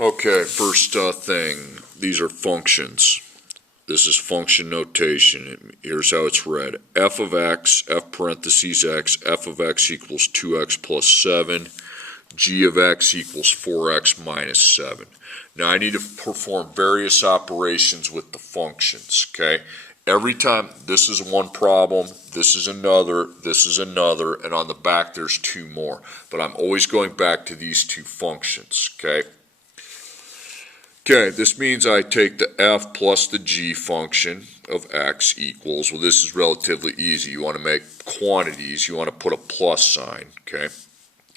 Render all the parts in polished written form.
Okay, first thing, these are functions. This is function notation. Here's how it's read. F of x, f parentheses x, f of x equals 2x plus 7, g of x equals 4x minus 7. Now I need to perform various operations with the functions, okay? Every time, this is one problem, this is another, and on the back there's two more. But I'm always going back to these two functions, okay? Okay, this means I take the f plus the g function of x equals, well this is relatively easy. You want to make quantities, you want to put a plus sign, okay?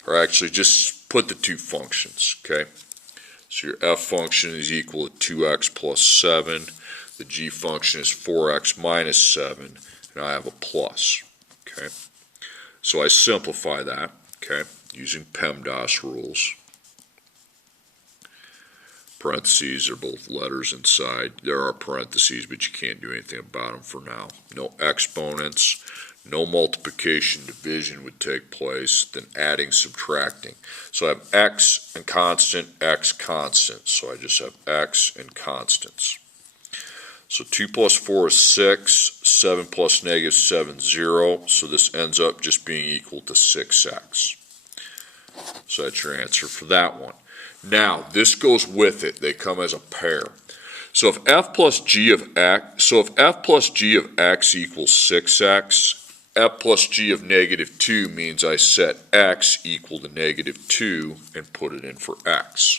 Or actually just put the two functions, okay? So your f function is equal to 2x plus 7, the g function is 4x minus 7, and I have a plus, okay? So I simplify that, okay, using Pemdas rules. Parentheses are both letters inside. There are parentheses, but you can't do anything about them for now. No exponents, no multiplication, division would take place, then adding, subtracting. So I have x and constant, so I just have x and constants. So 2 plus 4 is 6, 7 plus negative 7 is 0, so this ends up just being equal to 6x. So that's your answer for that one. Now, this goes with it. They come as a pair. So if f plus g of x, equals 6x, f plus g of negative 2 means I set x equal to negative 2 and put it in for x.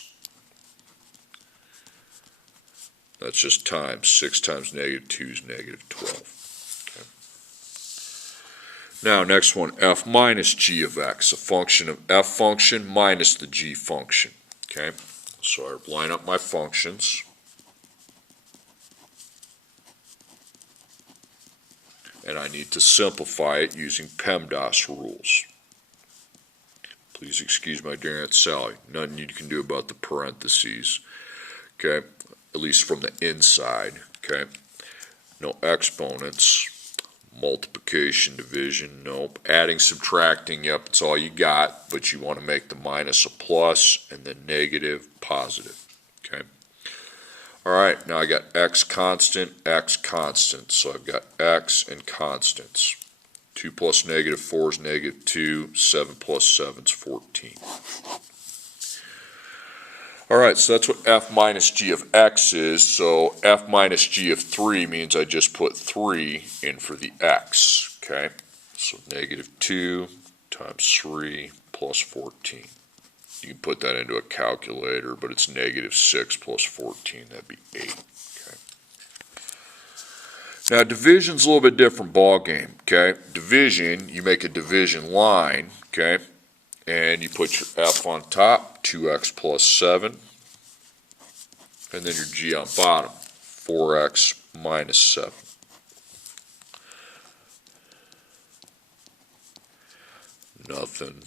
That's just times. 6 times negative 2 is negative 12. Now, next one, f minus g of x, a function of f function minus the g function. Okay, so I line up my functions. And I need to simplify it using Pemdas rules. Please excuse my dear Sally. Nothing you can do about the parentheses. Okay, at least from the inside. Okay, no exponents. Multiplication, division, nope. Adding, subtracting, yep, it's all you got, but you want to make the minus a plus and then negative, positive, okay? All right, now I got x constant, so I've got x and constants. 2 plus negative 4 is negative 2, 7 plus 7 is 14. All right, so that's what f minus g of x is. So f minus g of 3 means I just put 3 in for the x, okay? So negative 2 times 3 plus 14. You can put that into a calculator, but it's negative 6 plus 14. That'd be 8, okay? Now, division's a little bit different ball game, okay? Division, you make a division line, okay? And you put your f on top, 2x plus 7, and then your g on bottom, 4x minus 7. Nothing.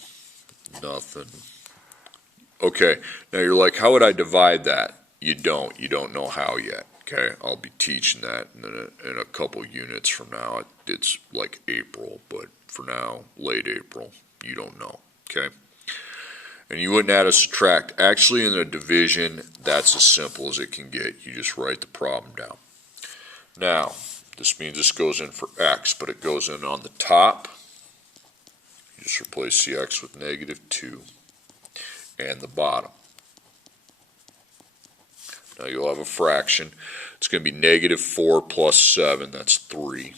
Okay, now you're like, how would I divide that? You don't know how yet, okay? I'll be teaching that in a couple units from now. It's like April, but for now, late April, you don't know, okay? And you wouldn't add or subtract. Actually, in a division, that's as simple as it can get. You just write the problem down. Now, this means this goes in for x, but it goes in on the top. You just replace the x with negative 2 and the bottom. Now you'll have a fraction. It's going to be negative 4 plus 7, that's 3.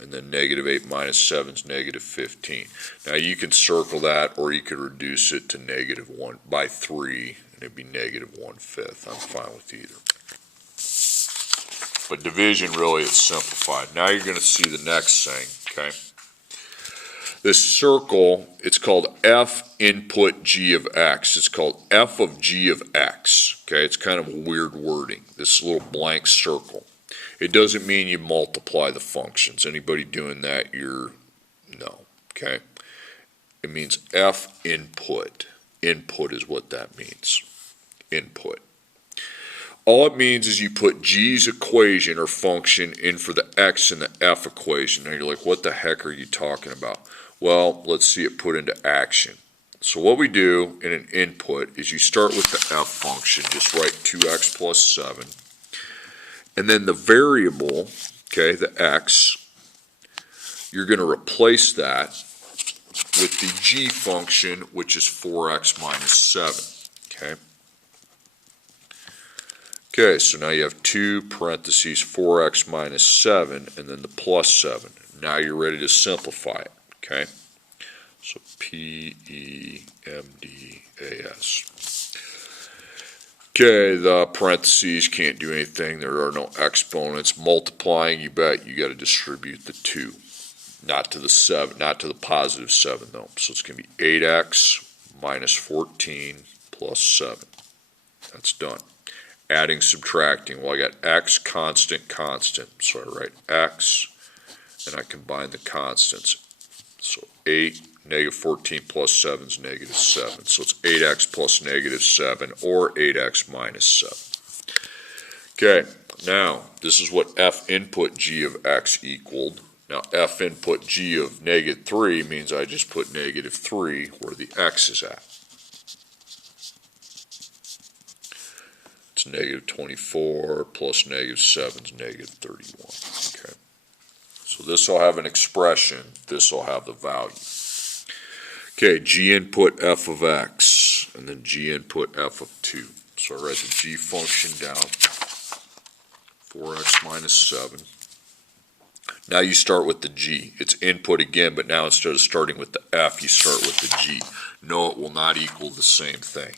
And then negative 8 minus 7 is negative 15. Now you can circle that, or you could reduce it to negative 1 by 3, and it'd be negative 1/5. I'm fine with either. But division, really, it's simplified. Now you're going to see the next thing, okay? This circle, it's called f input g of x. It's called f of g of x, okay? It's kind of a weird wording, this little blank circle. It doesn't mean you multiply the functions. Anybody doing that, no, okay? It means f input. Input is what that means, input. All it means is you put g's equation or function in for the x in the f equation. Now you're like, what the heck are you talking about? Well, let's see it put into action. So what we do in an input is you start with the f function, just write 2x plus 7. And then the variable, okay, the x, you're going to replace that with the g function, which is 4x minus 7, okay? Okay, so now you have 2 parentheses 4x minus 7, and then the plus 7. Now you're ready to simplify it, okay? So Pemdas. Okay, the parentheses can't do anything. There are no exponents. Multiplying, you bet you got to distribute the 2. Not to the 7, not to the positive 7 though. So it's going to be 8x minus 14 plus 7. That's done. Adding, subtracting. Well, I got x, constant, constant. So I write x, and I combine the constants. So 8, negative 14 plus 7 is negative 7. So it's 8x plus negative 7, or 8x minus 7. Okay, now this is what f input g of x equaled. Now f input g of negative 3 means I just put negative 3 where the x is at. It's negative 24 plus negative 7 is negative 31. Okay. So this will have an expression, this will have the value. Okay, g input f of x, and then g input f of 2. So I write the g function down, 4x minus 7. Now you start with the g. It's input again, but now instead of starting with the f, you start with the g. No, it will not equal the same thing.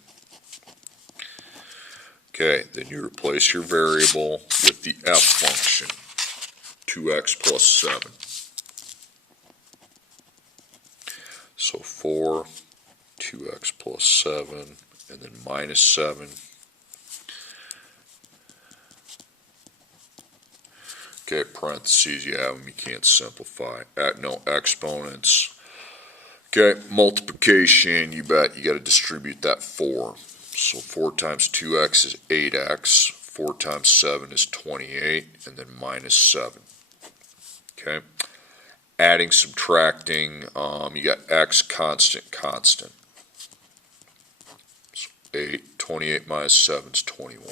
Okay, then you replace your variable with the f function, 2x plus 7. So 4, 2x plus 7, and then minus 7. Okay, parentheses, you have them, you can't simplify. No exponents. Okay, multiplication, you bet you got to distribute that 4. So 4 times 2x is 8x, 4 times 7 is 28, and then minus 7. Okay, adding, subtracting, you got x, constant, constant. So 8, 28 minus 7 is 21.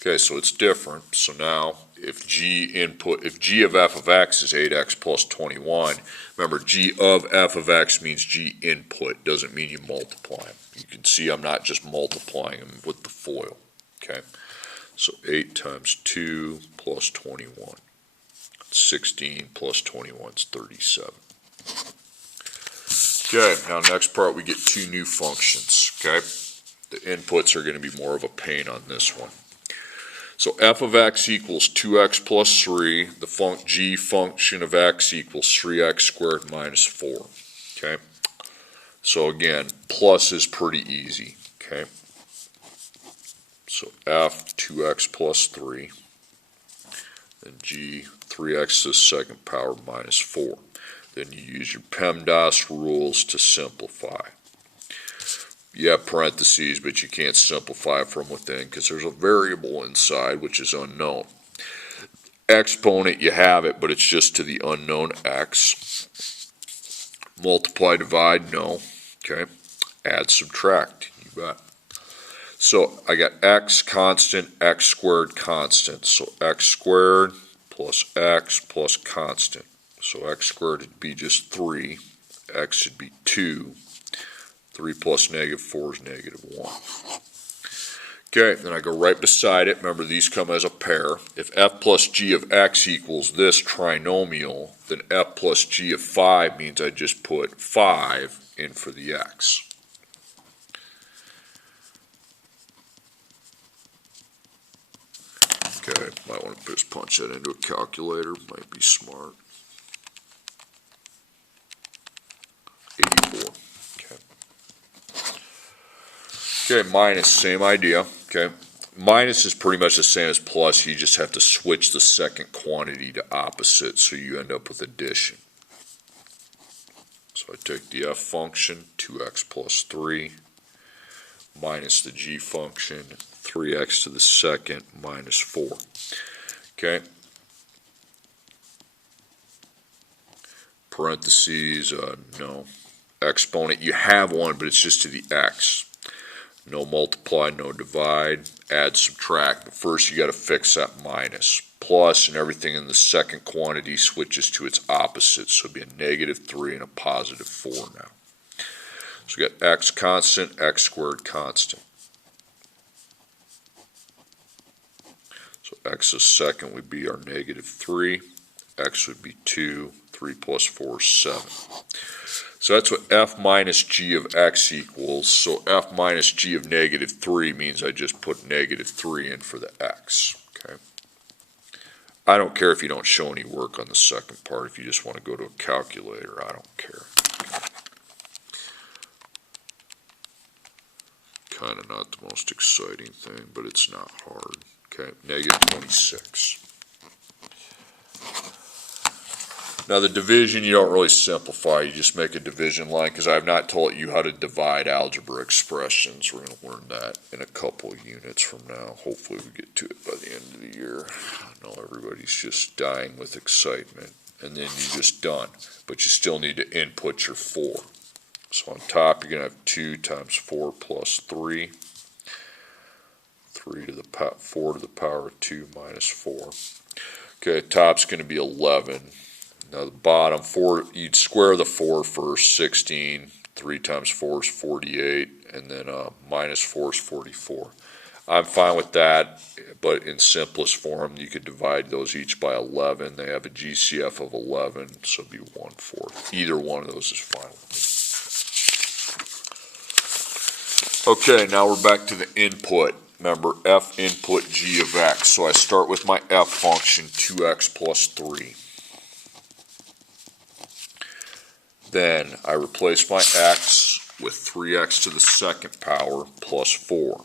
Okay, so it's different. So now if g of f of x is 8x plus 21, remember g of f of x means g input, doesn't mean you multiply them. You can see I'm not just multiplying them with the FOIL. Okay, so 8 times 2 plus 21. 16 plus 21 is 37. Okay, now next part we get 2 new functions. Okay, the inputs are going to be more of a pain on this one. So f of x equals 2x plus 3. The g function of x equals 3x squared minus 4. Okay, so again, plus is pretty easy. Okay, so f 2x plus 3, then g 3x to the second power minus 4. Then you use your Pemdas rules to simplify. You have parentheses, but you can't simplify from within because there's a variable inside which is unknown. Exponent, you have it, but it's just to the unknown x. Multiply, divide, no. Okay. Add, subtract, you bet. So I got x constant, x squared constant. So x squared plus x plus constant. So x squared would be just 3. X should be 2. 3 plus negative 4 is negative 1. Okay, then I go right beside it. Remember, these come as a pair. If f plus g of x equals this trinomial, then f plus g of 5 means I just put 5 in for the x. Okay, might want to just punch that into a calculator. Might be smart. 84. Okay, minus, same idea. Okay, minus is pretty much the same as plus. You just have to switch the second quantity to opposite, so you end up with addition. So I take the f function, 2x plus 3, minus the g function, 3x to the second minus 4. Okay. Parentheses, no. exponent. You have one, but it's just to the x. No multiply, no divide, add, subtract. But first you got to fix that minus. Plus, and everything in the second quantity switches to its opposite. So it'll be a negative 3 and a positive 4 now. So we got x constant, x squared constant. So x's second would be our negative 3. X would be 2. 3 plus 4 is 7. So that's what f minus g of x equals. So f minus g of negative 3 means I just put negative 3 in for the x. Okay. I don't care if you don't show any work on the second part. If you just want to go to a calculator, I don't care. Kind of not the most exciting thing, but it's not hard. Okay, negative 26. Now the division you don't really simplify, you just make a division line, because I have not taught you how to divide algebra expressions. We're going to learn that in a couple of units from now. Hopefully we get to it by the end of the year. I know everybody's just dying with excitement, and then you're just done. But you still need to input your 4. So on top you're going to have 2 times 4 plus 3. 4 to the power of 2 minus 4. Okay, top's going to be 11. Now the bottom, 4, you'd square the 4 first, 16. 3 times 4 is 48, and then minus 4 is 44. I'm fine with that, but in simplest form, you could divide those each by 11. They have a GCF of 11, so it'd be 1/4. Either one of those is fine with me. Okay, now we're back to the input. Remember, f input g of x. So I start with my f function, 2x plus 3. Then I replace my x with 3x to the second power plus 4.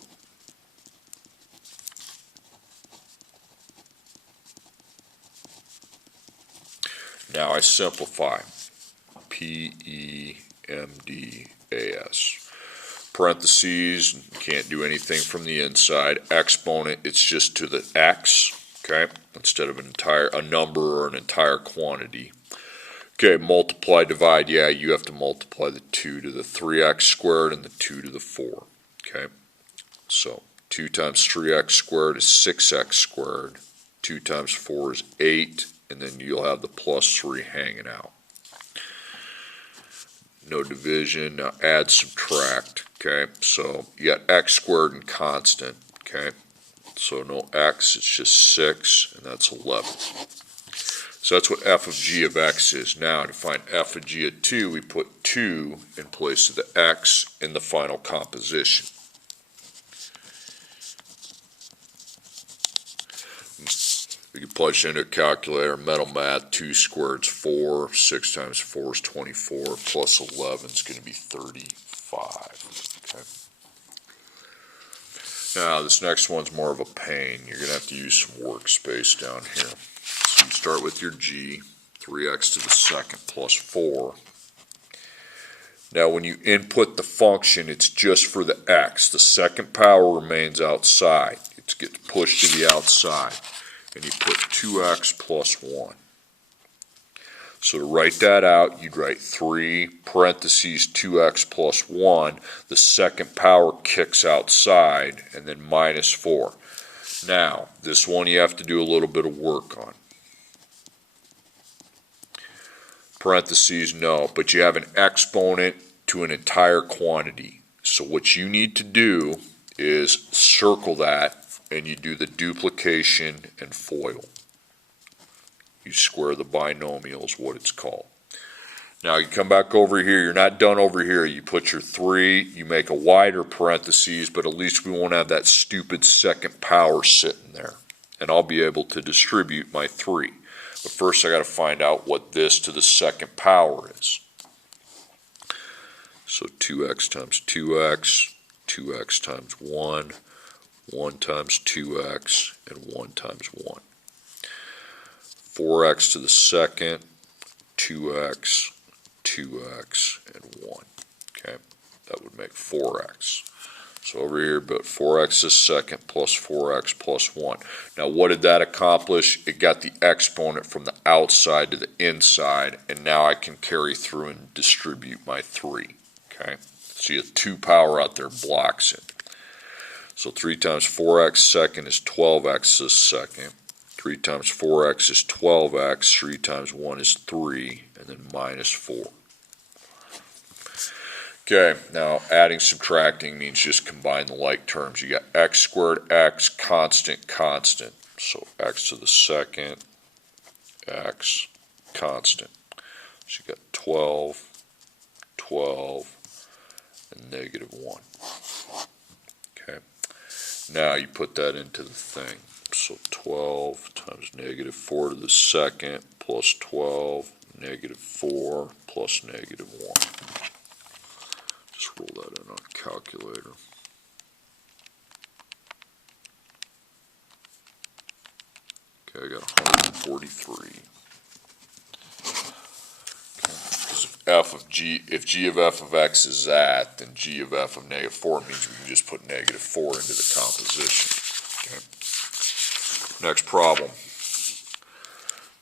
Now I simplify. P-E-M-D-A-S. Parentheses, you can't do anything from the inside. Exponent, it's just to the x, okay, instead of a number or an entire quantity. Okay, multiply, divide, yeah, you have to multiply the 2 to the 3x squared and the 2 to the 4, okay. So 2 times 3x squared is 6x squared, 2 times 4 is 8, and then you'll have the plus 3 hanging out. No division, now add, subtract, okay, so you got x squared and constant, okay, so no x, it's just 6, and that's 11. So that's what f of g of x is. Now to find f of g of 2, we put 2 in place of the x in the final composition. We can plug it into a calculator, mental math, 2 squared is 4, 6 times 4 is 24, plus 11 is going to be 35. Okay. Now this next one's more of a pain. You're going to have to use some workspace down here. So you start with your g, 3x to the second plus 4. Now when you input the function, it's just for the x. The second power remains outside. It gets pushed to the outside. And you put 2x plus 1. So to write that out, you'd write 3 parentheses 2x plus 1. The second power kicks outside, and then minus 4. Now, this one you have to do a little bit of work on. Parentheses, no, but you have an exponent to an entire quantity. So what you need to do is circle that, and you do the duplication and FOIL. You square the binomial is what it's called. Now you come back over here, you're not done over here. You put your 3, you make a wider parentheses, but at least we won't have that stupid second power sitting there. And I'll be able to distribute my 3. But first I got to find out what this to the second power is. So 2x times 2x, 2x times 1, 1 times 2x, and 1 times 1. 4x to the second, 2x, 2x, and 1. Okay, that would make 4x. So over here, but 4x to the second plus 4x plus 1. Now what did that accomplish? It got the exponent from the outside to the inside, and now I can carry through and distribute my 3. Okay, so you have 2 power out there blocks it. So 3 times 4x second is 12x to the second. 3 times 4x is 12x. 3 times 1 is 3, and then minus 4. Okay, now adding, subtracting means just combine the like terms. You got x squared, x, constant, constant. So x to the second, x, constant. So you got 12, 12, and negative 1. Okay, now you put that into the thing. So 12 times negative 4 to the second plus 12, negative 4 plus negative 1. Just roll that in on a calculator. Okay, I got 143. Okay. If g of f of x is that, then g of f of negative 4 means we can just put negative 4 into the composition. Okay. Next problem.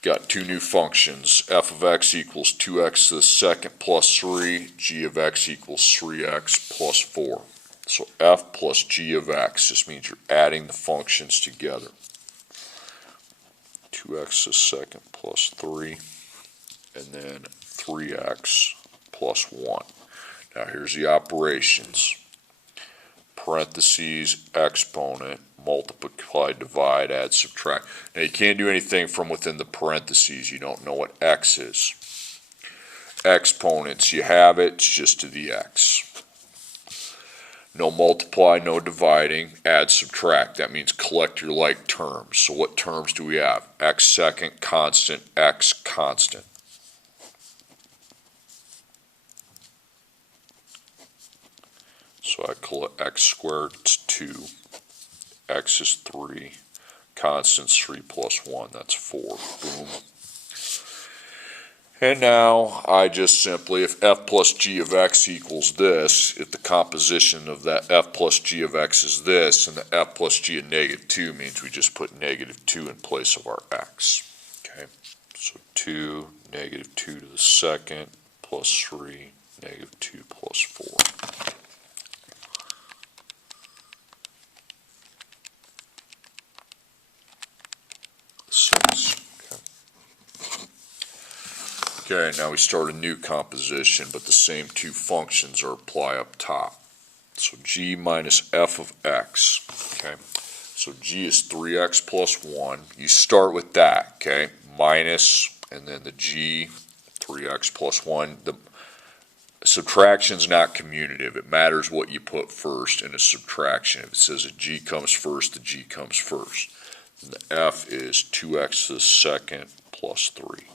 Got 2 new functions. F of x equals 2x to the second plus 3. G of x equals 3x plus 4. So f plus g of x just means you're adding the functions together. 2x to the second plus 3. And then 3x plus 1. Now here's the operations. Parentheses, exponent, multiply, divide, add, subtract. Now you can't do anything from within the parentheses. You don't know what x is. Exponents, you have it, it's just to the x. No multiply, no dividing, add, subtract. That means collect your like terms. So what terms do we have? X second, constant, x constant. So I collect x squared, it's 2, x is 3, constant's 3 plus 1, that's 4, boom. And now I just simply, if f plus g of x equals this, if the composition of that f plus g of x is this, and the f plus g of negative 2 means we just put negative 2 in place of our x. Okay, so 2, negative 2 to the second, plus 3, negative 2 plus 4. 6. Okay, now we start a new composition, but the same 2 functions are applied up top. So g minus f of x. Okay, so g is 3x plus 1. You start with that, okay, minus, and then the g, 3x plus 1. The subtraction's not commutative. It matters what you put first in a subtraction. If it says a g comes first, the g comes first. And the f is 2x to the second plus 3.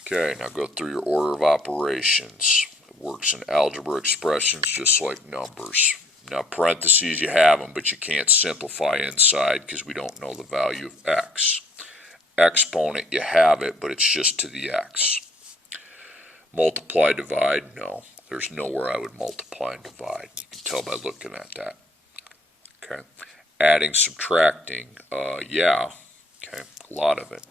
Okay, now go through your order of operations. It works in algebra expressions just like numbers. Now parentheses, you have them, but you can't simplify inside because we don't know the value of x. Exponent, you have it, but it's just to the x. Multiply, divide, no. There's nowhere I would multiply and divide. You can tell by looking at that. Okay. Adding, subtracting, yeah, okay, a lot of it.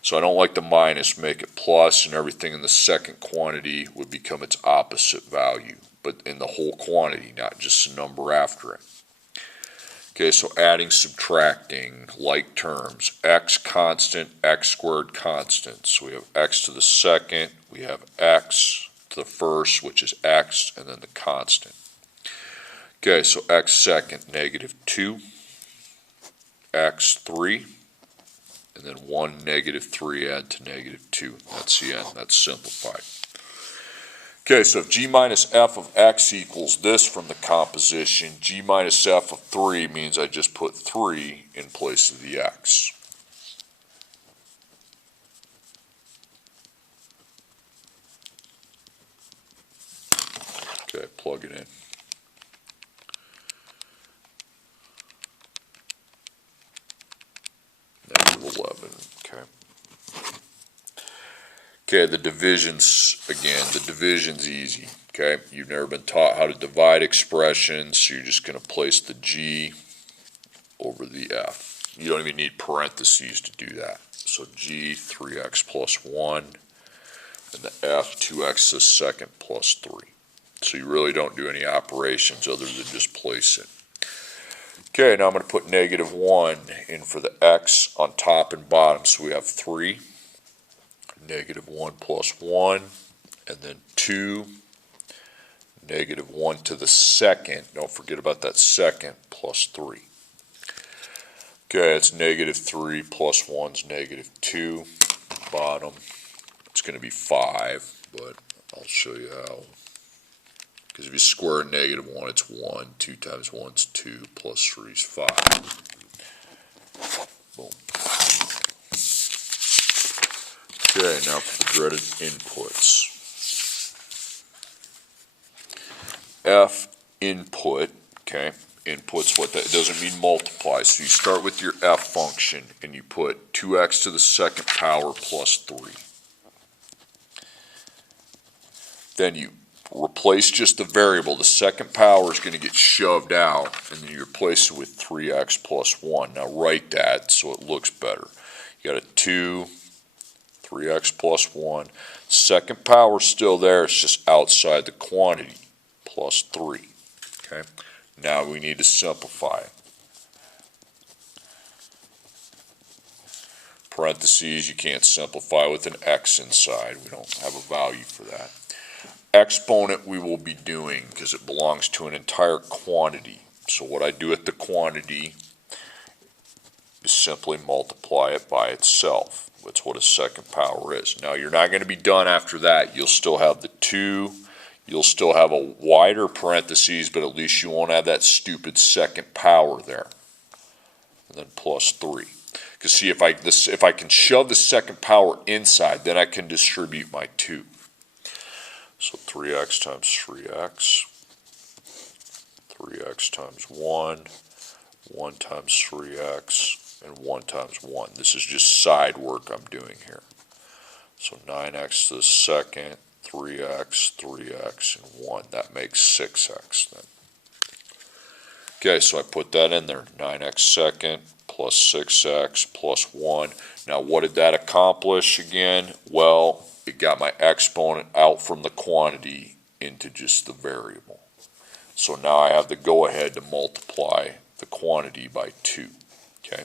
So I don't like the minus, make it plus, and everything in the second quantity would become its opposite value, but in the whole quantity, not just a number after it. Okay, so adding, subtracting, like terms, x constant, x squared constant. So we have x to the second, we have x to the first, which is x, and then the constant. Okay, so x second, negative 2, x 3, and then 1, negative 3, add to negative 2. That's the end. That's simplified. Okay, so if g minus f of x equals this from the composition, g minus f of 3 means I just put 3 in place of the x. Okay, plug it in. Negative 11, okay. Okay, the divisions, again, the division's easy, Okay, you've never been taught how to divide expressions, so you're just going to place the G over the F. You don't even need parentheses to do that. So G, 3x plus 1, and the F, 2x to the second plus 3. So you really don't do any operations other than just place it. Okay, now I'm going to put negative 1 in for the x on top and bottom. So we have 3, negative 1 plus 1, and then 2, negative 1 to the second. Don't forget about that second, plus 3. Okay, it's negative 3 plus 1 is negative 2. Bottom, it's going to be 5, but I'll show you how. Because if you square negative 1, it's 1. 2 times 1 is 2, plus 3 is 5. Boom. Okay, now for the dreaded inputs. F input, okay, input's what that doesn't mean multiply. So you start with your F function and you put 2x to the second power plus 3. Then you replace just the variable. The second power is going to get shoved out, and then you replace it with 3x plus 1. Now write that so it looks better. You got a 2, 3x plus 1. Second power is still there, it's just outside the quantity, plus 3. Okay. Now we need to simplify it. Parentheses, you can't simplify with an x inside. We don't have a value for that. Exponent we will be doing because it belongs to an entire quantity. So what I do at the quantity is simply multiply it by itself. That's what a second power is. Now you're not going to be done after that. You'll still have the 2. You'll still have a wider parentheses, but at least you won't have that stupid second power there. And then plus 3. Because see, if I can shove the second power inside, then I can distribute my 2. So 3x times 3x, 3x times 1, 1 times 3x, and 1 times 1. This is just side work I'm doing here. So 9x to the second, 3x, 3x, and 1. That makes 6x then. Okay, so I put that in there. 9x second plus 6x plus 1. Now what did that accomplish again? Well, it got my exponent out from the quantity into just the variable. So now I have the go-ahead to multiply the quantity by 2. Okay,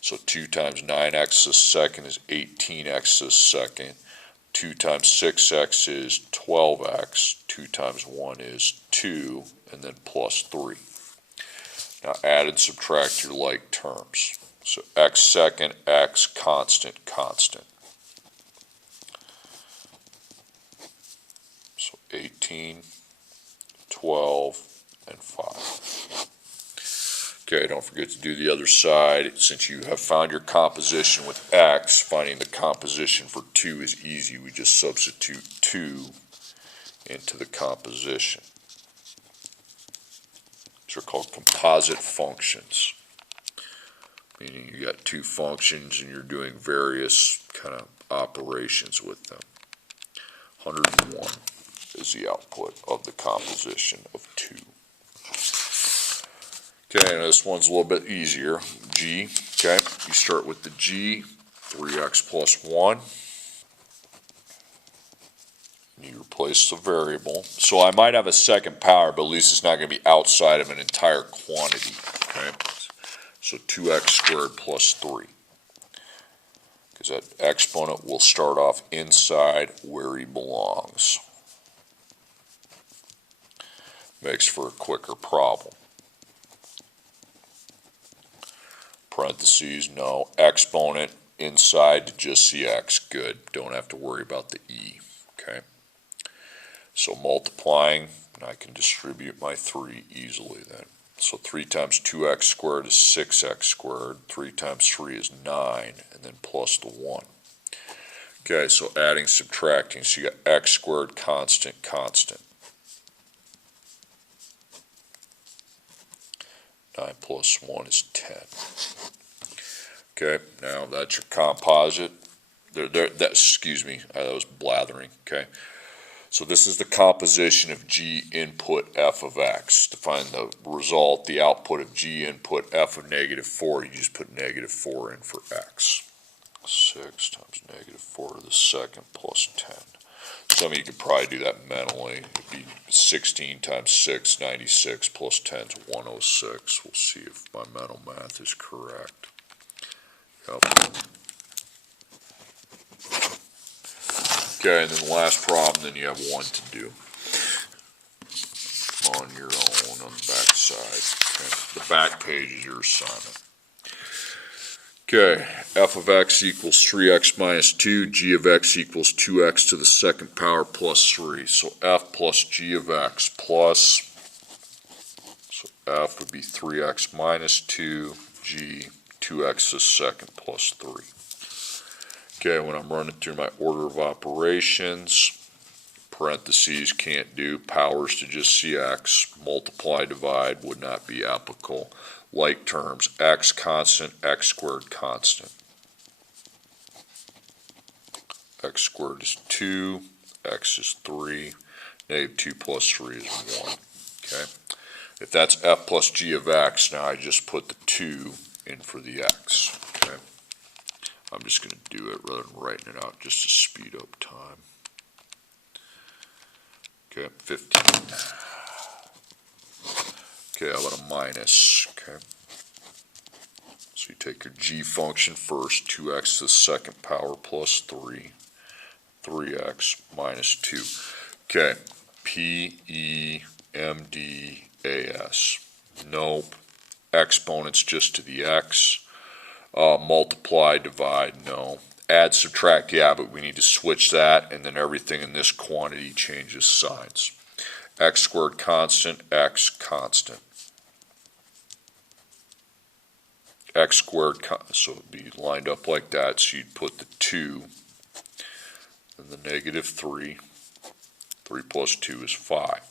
so 2 times 9x to the second is 18x to the second. 2 times 6x is 12x. 2 times 1 is 2, and then plus 3. Now add and subtract your like terms. So x second, x, constant, constant. So 18, 12, and 5. Okay, don't forget to do the other side. Since you have found your composition with x, finding the composition for 2 is easy. We just substitute 2 into the composition. These are called composite functions, meaning you got 2 functions and you're doing various kind of operations with them. 101 is the output of the composition of 2. Okay, and this one's a little bit easier. G, okay, you start with the G, 3x plus 1. And you replace the variable. So I might have a second power, but at least it's not going to be outside of an entire quantity. Okay, so 2x squared plus 3. Because that exponent will start off inside where he belongs. Makes for a quicker problem. Parentheses, no. Exponent inside to just the x. Good. Don't have to worry about the e. Okay. So multiplying, and I can distribute my 3 easily then. So 3 times 2x squared is 6x squared. 3 times 3 is 9, and then plus the 1. Okay, so adding, subtracting. So you got x squared, constant, constant. 9 plus 1 is 10. Okay, now that's your composite. Excuse me, that was blathering. Okay, So this is the composition of G input f of x. To find the result, the output of G input f of -4, you just put -4 in for x. 6 times -4 to the second plus 10. Some of you could probably do that mentally. It'd be 16 times 6, 96, plus 10 is 106. We'll see if my mental math is correct. Yep. Okay, and then the last problem, then you have one to do on your own on the back side. Okay. The back page is your assignment. Okay, f of x equals 3x minus 2, g of x equals 2x to the second power plus 3. So f plus g of x plus, so f would be 3x minus 2, g, 2x to the second plus 3. Okay, when I'm running through my order of operations, parentheses can't do, powers to just see x, multiply, divide would not be applicable. Like terms, x constant, x squared constant. X squared is 2, x is 3, -2 plus 3 is 1. Okay, if that's f plus g of x, now I just put the 2 in for the x. Okay, I'm just going to do it rather than writing it out just to speed up time. Okay, 15. Okay, how about a minus? Okay. So you take your g function first, 2x to the second power plus 3, 3x minus 2. Okay, P-E-M-D-A-S. Nope. Exponents just to the x. Multiply, divide, no. Add, subtract, yeah, but we need to switch that, and then everything in this quantity changes signs. X squared constant, x constant. X squared, so it would be lined up like that, so you'd put the 2 and the -3. 3 plus 2 is 5.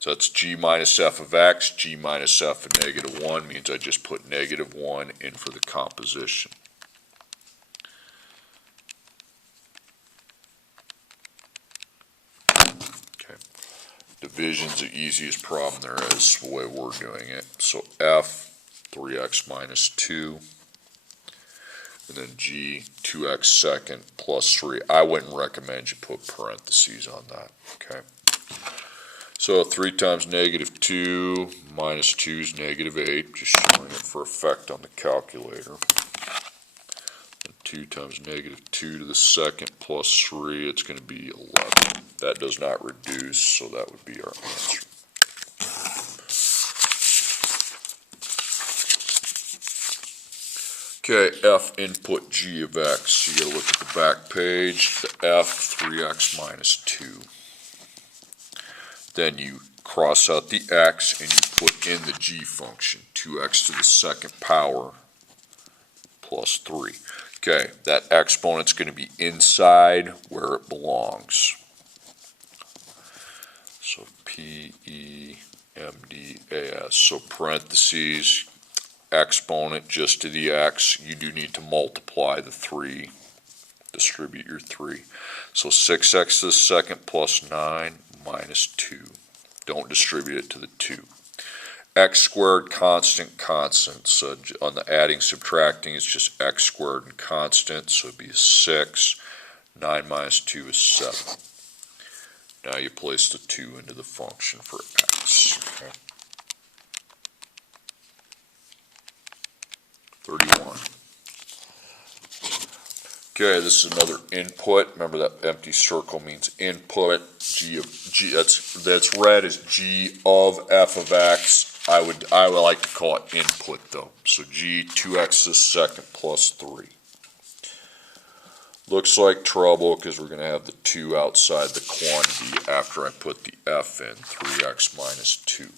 So that's g minus f of x. G minus f of -1 means I just put -1 in for the composition. Okay. Division's the easiest problem there is, the way we're doing it. So f, 3x minus 2, and then g, 2x second plus 3. I wouldn't recommend you put parentheses on that, okay? So 3 times -2 minus 2 is -8, just showing it for effect on the calculator. And 2 times -2 to the second plus 3, it's going to be 11. That does not reduce, so that would be our answer. Okay, f input g of x. You got to look at the back page. The f, 3x minus 2. Then you cross out the x and you put in the g function, 2x to the second power plus 3. Okay, that exponent's going to be inside where it belongs. So P-E-M-D-A-S. So parentheses, exponent just to the x. You do need to multiply the 3. Distribute your 3. So 6x to the second plus 9 minus 2. Don't distribute it to the 2. X squared constant, constant. So on the adding, subtracting, it's just x squared and constant. So it'd be 6. 9 minus 2 is 7. Now you place the 2 into the function for x. Okay. 31. Okay, this is another input. Remember that empty circle means input. G of g. That's read as g of f of x. I would like to call it input though. So g 2x to the second plus 3. Looks like trouble because we're going to have the 2 outside the quantity after I put the f in. 3x minus 2.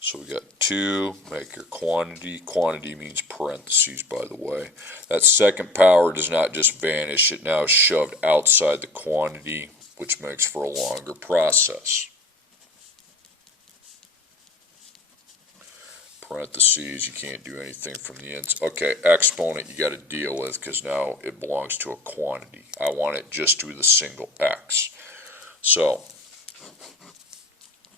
So we got 2, make your quantity. Quantity means parentheses, by the way. That second power does not just vanish. It now is shoved outside the quantity, which makes for a longer process. parentheses, you can't do anything from the ends. Okay, exponent you got to deal with because now it belongs to a quantity. I want it just with a single x. So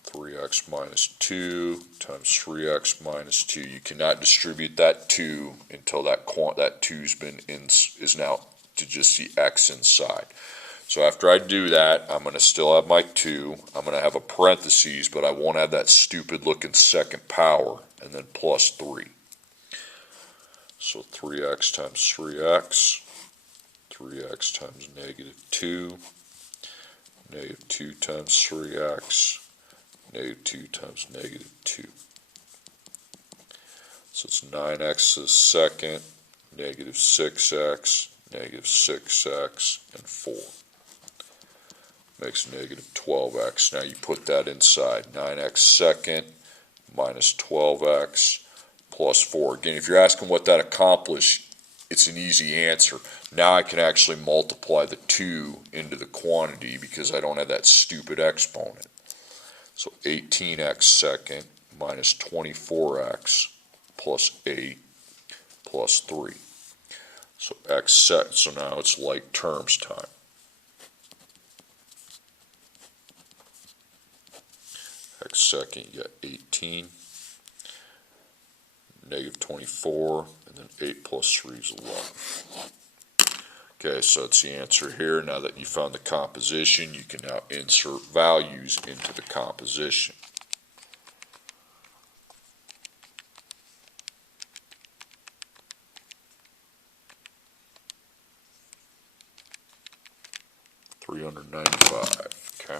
3x minus 2 times 3x minus 2. You cannot distribute that 2 until that 2's been is now to just see x inside. So after I do that, I'm going to still have my 2. I'm going to have a parentheses, but I won't have that stupid looking second power, and then plus 3. So 3x times 3x, 3x times negative 2, negative 2 times 3x, negative 2 times negative 2. So it's 9x to the second, negative 6x, negative 6x, and 4. Makes negative 12x. Now you put that inside. 9x second minus 12x plus 4. Again, if you're asking what that accomplished, it's an easy answer. Now I can actually multiply the 2 into the quantity because I don't have that stupid exponent. So 18x second minus 24x plus 8 plus 3. So x set. So now it's like terms time. X second, you got 18, negative 24, and then 8 plus 3 is 11. Okay, so that's the answer here. Now that you found the composition, you can now insert values into the composition. $395, okay.